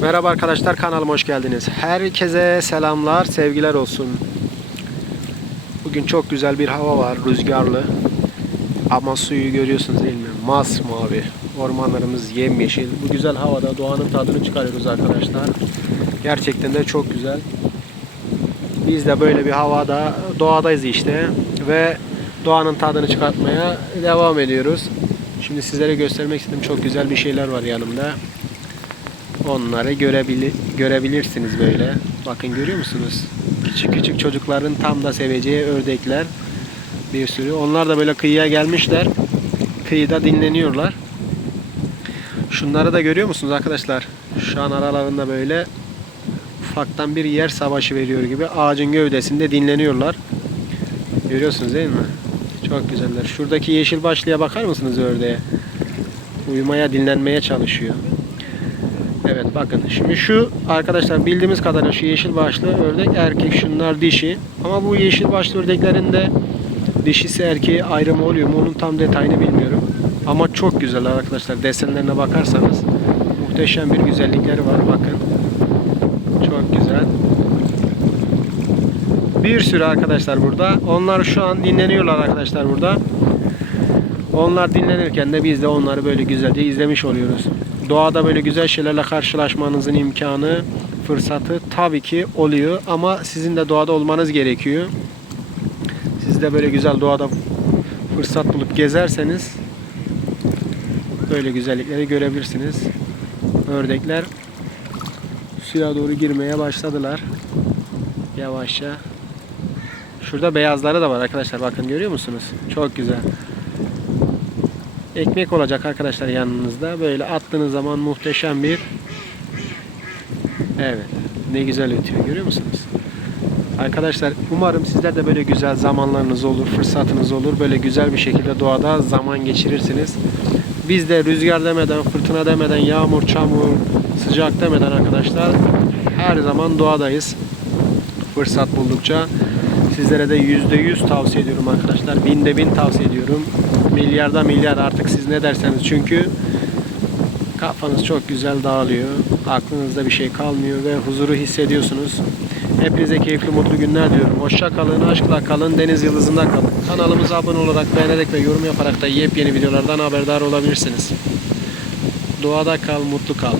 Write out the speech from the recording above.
Merhaba arkadaşlar kanalıma hoş geldiniz. Herkese selamlar, sevgiler olsun. Bugün çok güzel bir hava var, rüzgarlı. Ama suyu görüyorsunuz değil mi? Masmavi. Ormanlarımız yemyeşil. Bu güzel havada doğanın tadını çıkarıyoruz arkadaşlar. Gerçekten de çok güzel. Biz de böyle bir havada doğadayız işte ve doğanın tadını çıkartmaya devam ediyoruz. Şimdi sizlere göstermek istediğim çok güzel bir şeyler var yanımda. Onları görebili görebilirsiniz böyle. Bakın görüyor musunuz? Küçük küçük çocukların tam da seveceği ördekler bir sürü. Onlar da böyle kıyıya gelmişler. Kıyıda dinleniyorlar. Şunları da görüyor musunuz arkadaşlar? Şu an aralarında böyle ufaktan bir yer savaşı veriyor gibi ağacın gövdesinde dinleniyorlar. Görüyorsunuz değil mi? Çok güzeller. Şuradaki yeşil başlıya bakar mısınız ördeğe? Uyumaya, dinlenmeye çalışıyor. Evet bakın şimdi şu arkadaşlar bildiğimiz kadarıyla şu yeşil başlı ördek erkek şunlar dişi. Ama bu yeşil başlı ördeklerin de dişisi erkeği ayrımı oluyor mu onun tam detayını bilmiyorum. Ama çok güzeller arkadaşlar desenlerine bakarsanız muhteşem bir güzellikleri var bakın. Çok güzel. Bir sürü arkadaşlar burada. Onlar şu an dinleniyorlar arkadaşlar burada. Onlar dinlenirken de biz de onları böyle güzelce izlemiş oluyoruz. Doğada böyle güzel şeylerle karşılaşmanızın imkanı, fırsatı tabii ki oluyor ama sizin de doğada olmanız gerekiyor. Siz de böyle güzel doğada fırsat bulup gezerseniz böyle güzellikleri görebilirsiniz. Ördekler suya doğru girmeye başladılar. Yavaşça. Şurada beyazları da var arkadaşlar. Bakın görüyor musunuz? Çok güzel. Ekmek olacak arkadaşlar yanınızda. Böyle attığınız zaman muhteşem bir Evet. Ne güzel ötüyor. Görüyor musunuz? Arkadaşlar umarım sizler de böyle güzel zamanlarınız olur, fırsatınız olur. Böyle güzel bir şekilde doğada zaman geçirirsiniz. Biz de rüzgar demeden, fırtına demeden, yağmur, çamur, sıcak demeden arkadaşlar her zaman doğadayız. Fırsat buldukça sizlere de yüzde yüz tavsiye ediyorum arkadaşlar. Binde bin tavsiye ediyorum. Milyarda milyar artık siz ne derseniz. Çünkü kafanız çok güzel dağılıyor. Aklınızda bir şey kalmıyor ve huzuru hissediyorsunuz. Hepinize keyifli mutlu günler diyorum. Hoşça kalın, aşkla kalın, deniz yıldızında kalın. Kanalımıza abone olarak, beğenerek ve yorum yaparak da yepyeni videolardan haberdar olabilirsiniz. Doğada kal, mutlu kal.